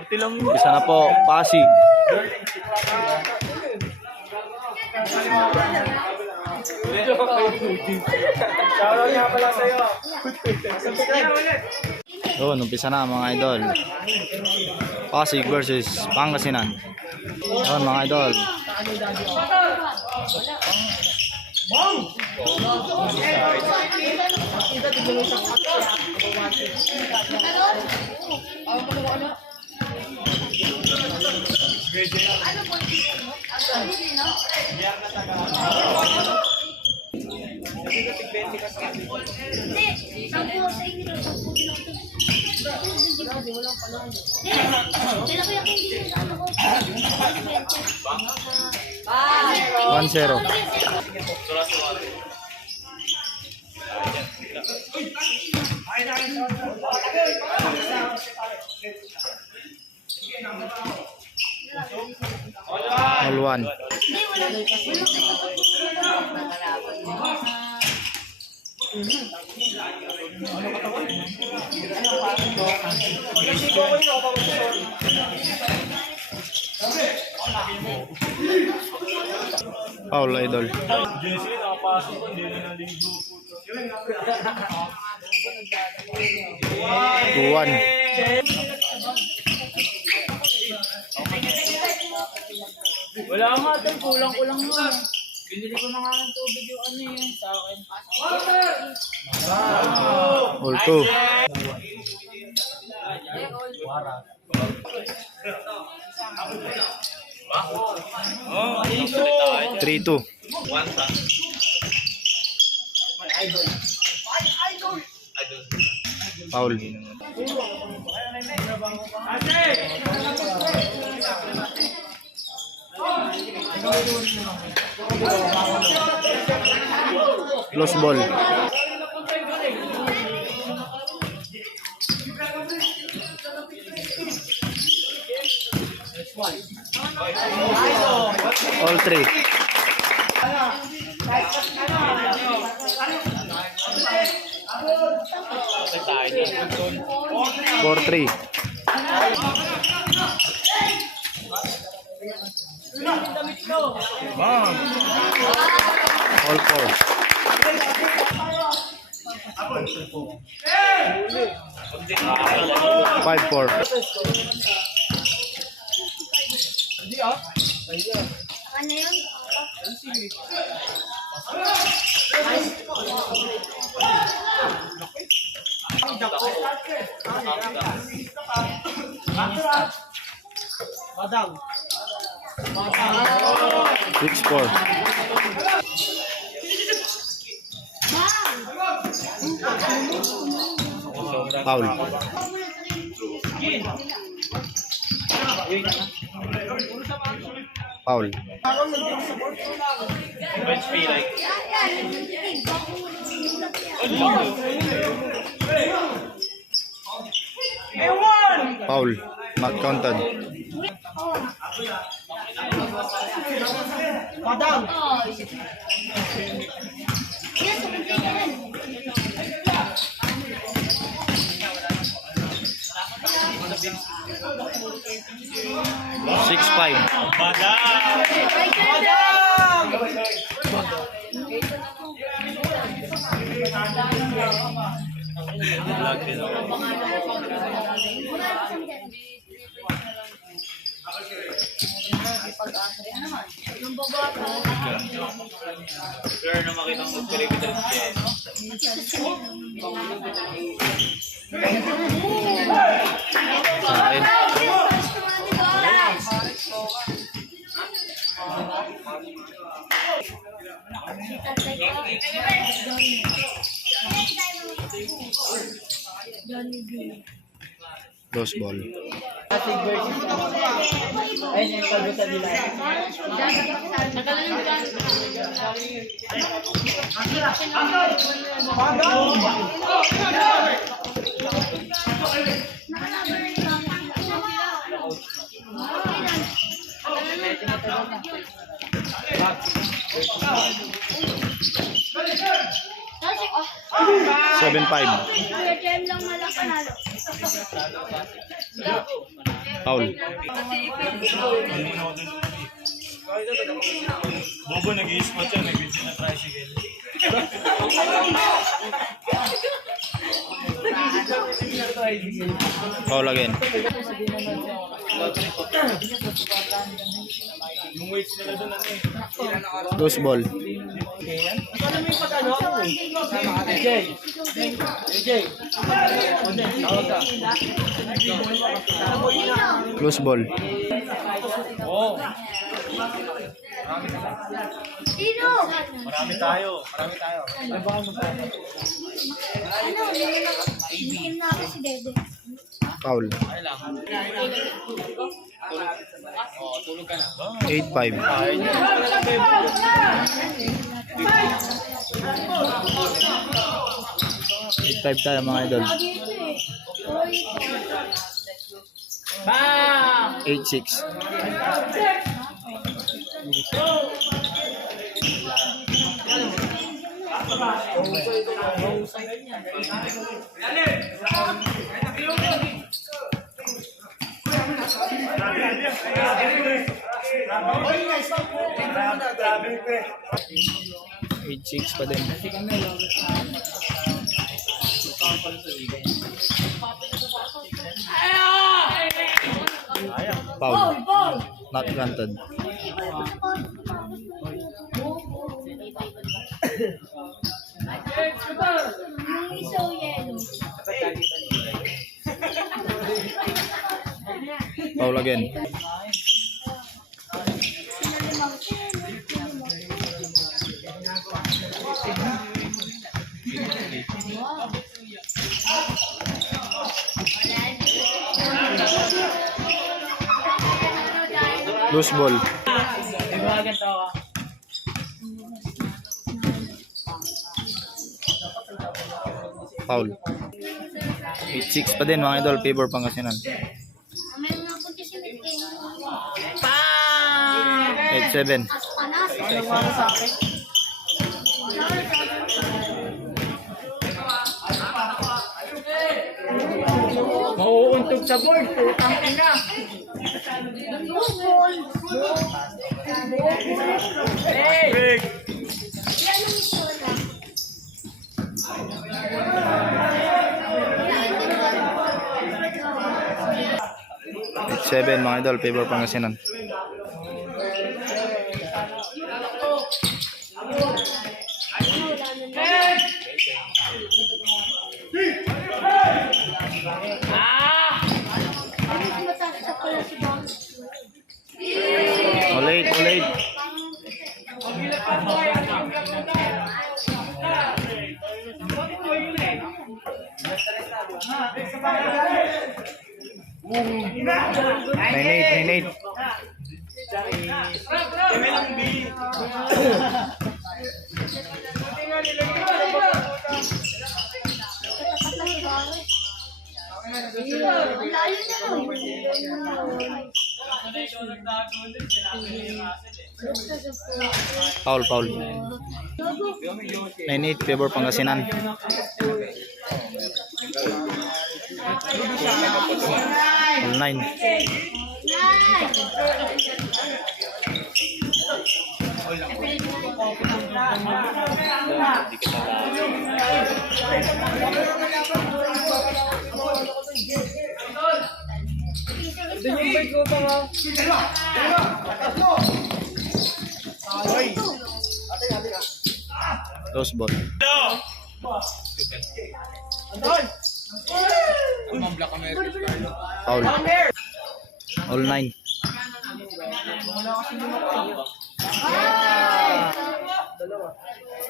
40 lang. Isa na po, Pasig. Shoutout nga pala sa'yo. Doon, umpisa na mga idol. Pasig versus Pangasinan. Doon mga idol. One zero. All one. Foul, idol. Jesse, nakapasok ko. Hindi na naligo po. 2-1. Wala nga ito, kulang-kulang mo. Binili ko na nga ng tubig yung ano yun sa akin. All two. Oh, 3-2. Foul. Lost ball. All three. 4-3. All four. 5-4. Ano yun? Badang. 6-4. Foul. Foul. bench fee like. Foul. Not counted. Badang. Yes, yan. 6-5. Sure na makita mo magpilipitan siya. Sain. Lost ball. Pasig versus ayun yung sagutan nila. Seven five. Lang malang panalo. Foul. Bobo nag-i-spot yan, nag-video na tricycle. Foul again. Yung weights nila doon ano eh. Loose ball. Loose ball. Sino? Marami tayo. Hindi na ako si Dede. Foul. Tulog ka na. 8-5. 8-5 tayo mga idol. 8-6. Eight six pa din. Foul. Not granted. So yellow. Foul again. Loose ball. Foul. 8-6 pa din mga idol, favor Pangasinan. May mga punti si Mickey. 8-7. Panas. Mauuntog sa board, putang ina. Hey! Seven mga idol, favor Pangasinan. Ulit. Nine eight. Foul. 9-8 favor Pangasinan. All 9. Close ball. Foul. All 9.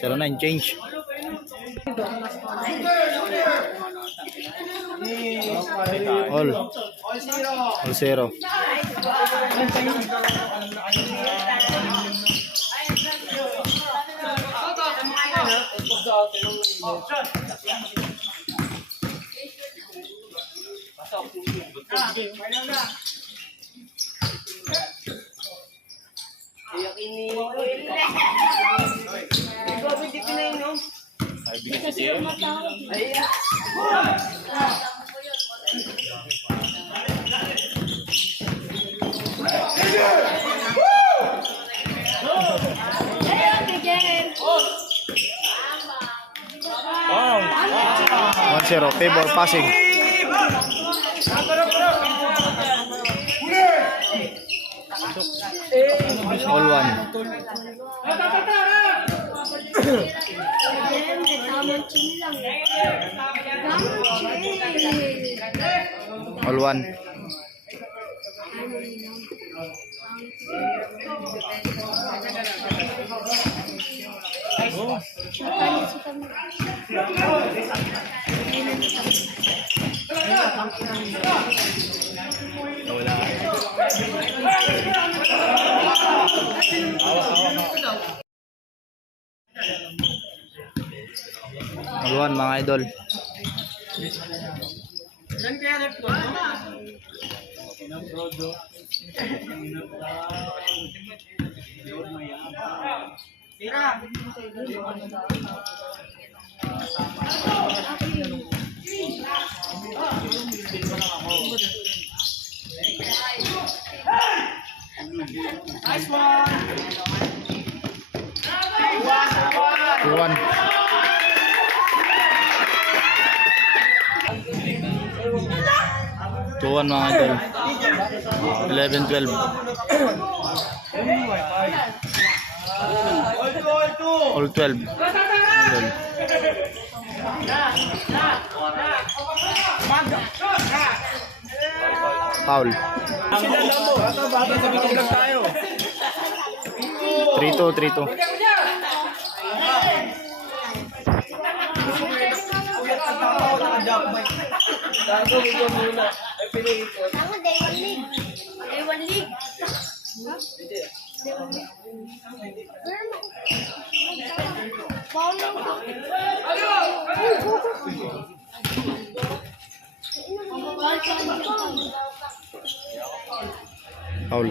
Zero 9 change. All 0. 1-0. Favor Pasig. All 1. Siyempre, tamang chin lang eh. Tamang chin. All 1. All 1 mga idol. Tira. Nice one. 2-1. 2-1 mga idol. 11-12. All 12. Idol. Foul. 3-2, 3-2. Ako, day 1 league. Day 1 league. Bawal lang ko. Foul.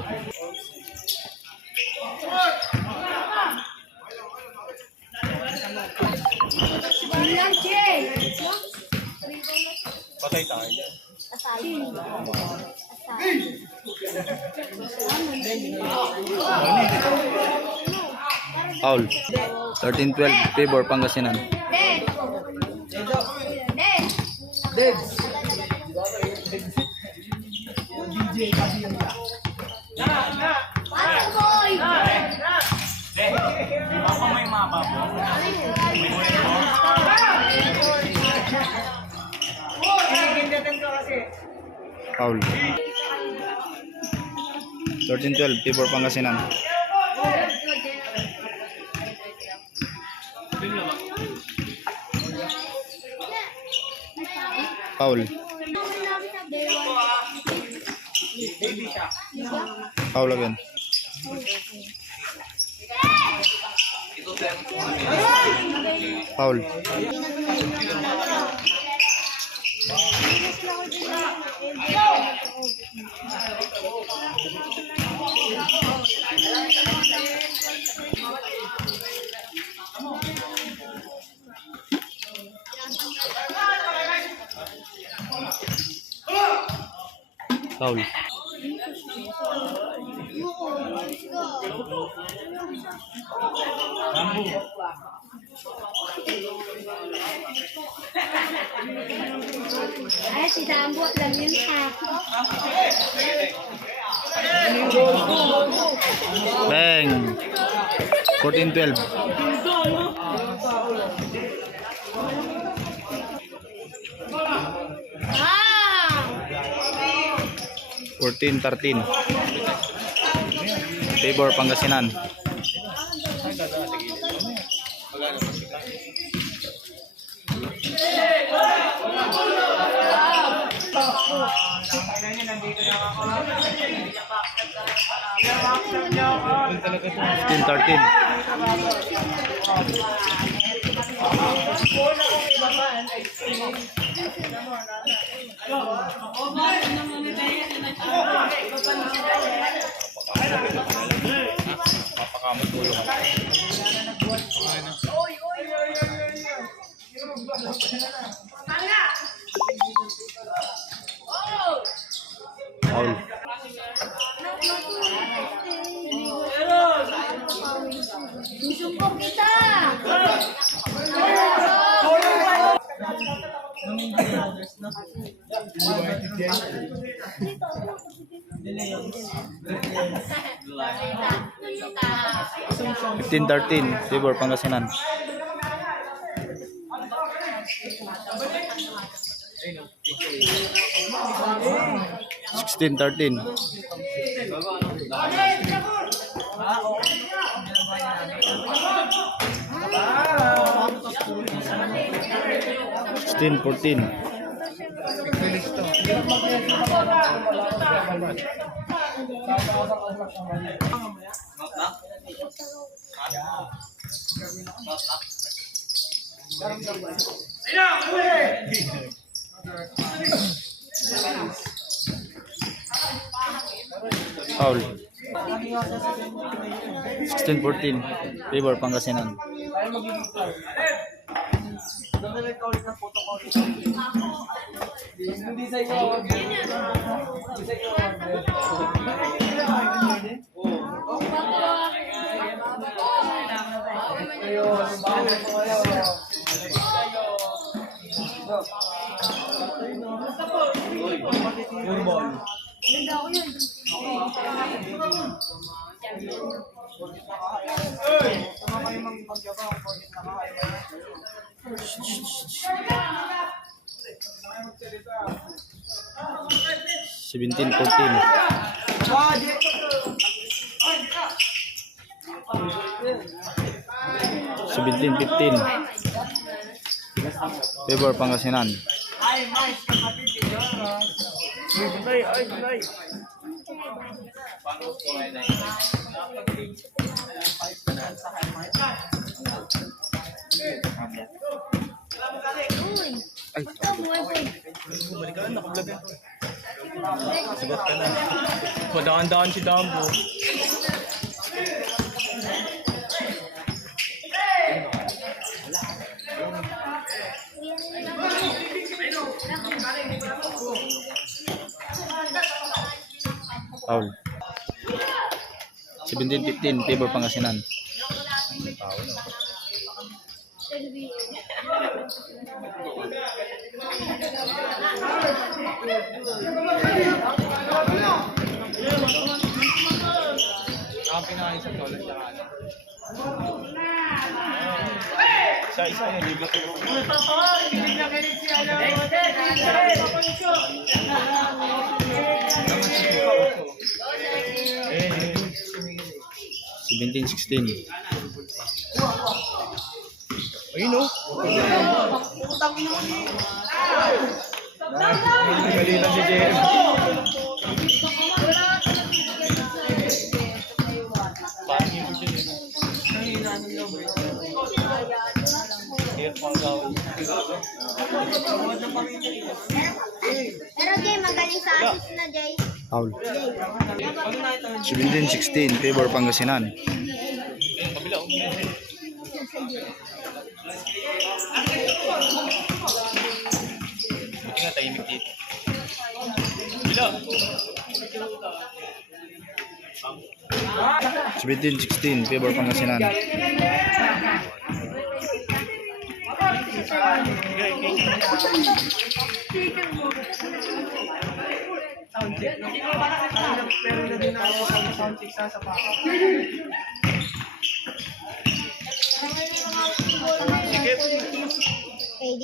Bilang, Jay. Patay tayo. Asahin. Foul. 13-12. Favor Pangasinan. Dead. Dead. Dead. Ano, boy? Ako may mapa po. Foul. 13-12. Favor Pangasinan. Foul. Foul again. Foul. Foul. Ay, si Dambo lang yun ha. Bang. 14-12. Ah! 14-13. Favor Pangasinan. Fifteen 13. Mapakamot tulong. Foul. Susumpong kita! Fifteen 13 favor Pangasinan. 16-13. Sixteen 14. Foul. 16-14 favor Pangasinan. Seventeen 14. Seventeen 15 favor Pangasinan. Ay, Sagot ka na. Madaan-daan si Dambo. foul. 17-15 favor Pangasinan. Ang pinakain sa tolo siya ka. Isa yung libo ko. Seventeen 16. Ayun o. Mali lang si JM. Parang yung Pero Jay, magaling sa assist na Jay. Foul. 17-16 favor Pangasinan. Buti nga tahimik dito. Bila. 17-16 favor Pangasinan.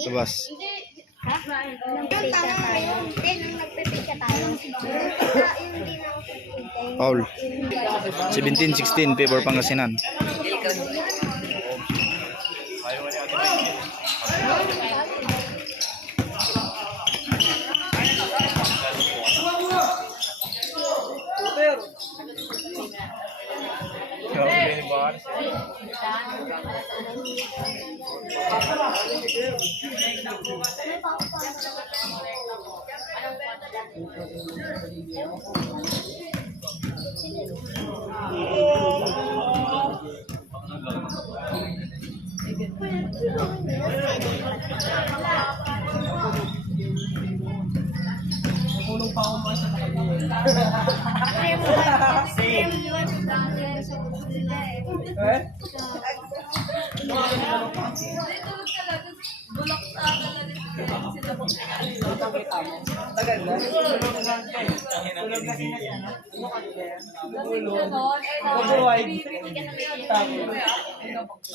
Labas. Ha? Yung tama tayo. Hindi, nung nagpipitya tayo. Yung hindi na ako pipitya. Foul. 17-16 favor Pangasinan.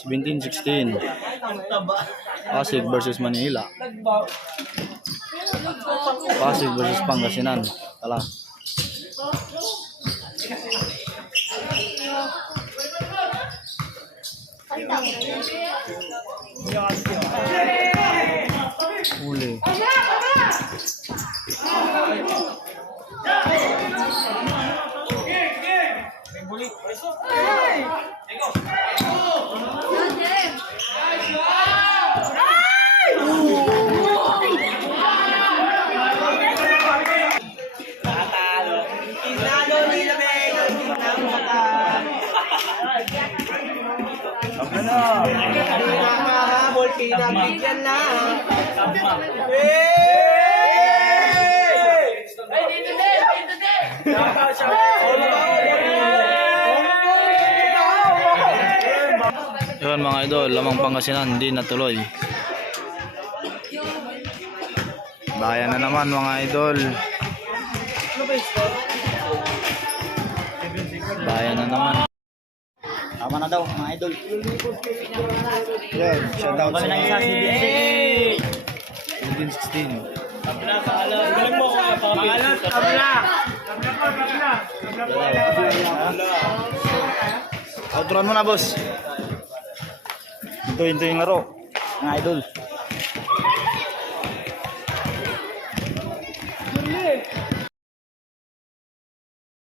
17-16. Pasig versus Manila. Pasig versus Pangasinan. Tala. Huli. Pinabigyan na. Ay, dito din! Dito din! Yun mga idol, lamang Pangasinan, hindi natuloy. Bayan na naman mga idol. Bayan na naman. Tama na daw mga idol. Yun, shoutout sa mga 17-16. Galing mo kaya Outroan mo na boss. ito yung laro mga idol.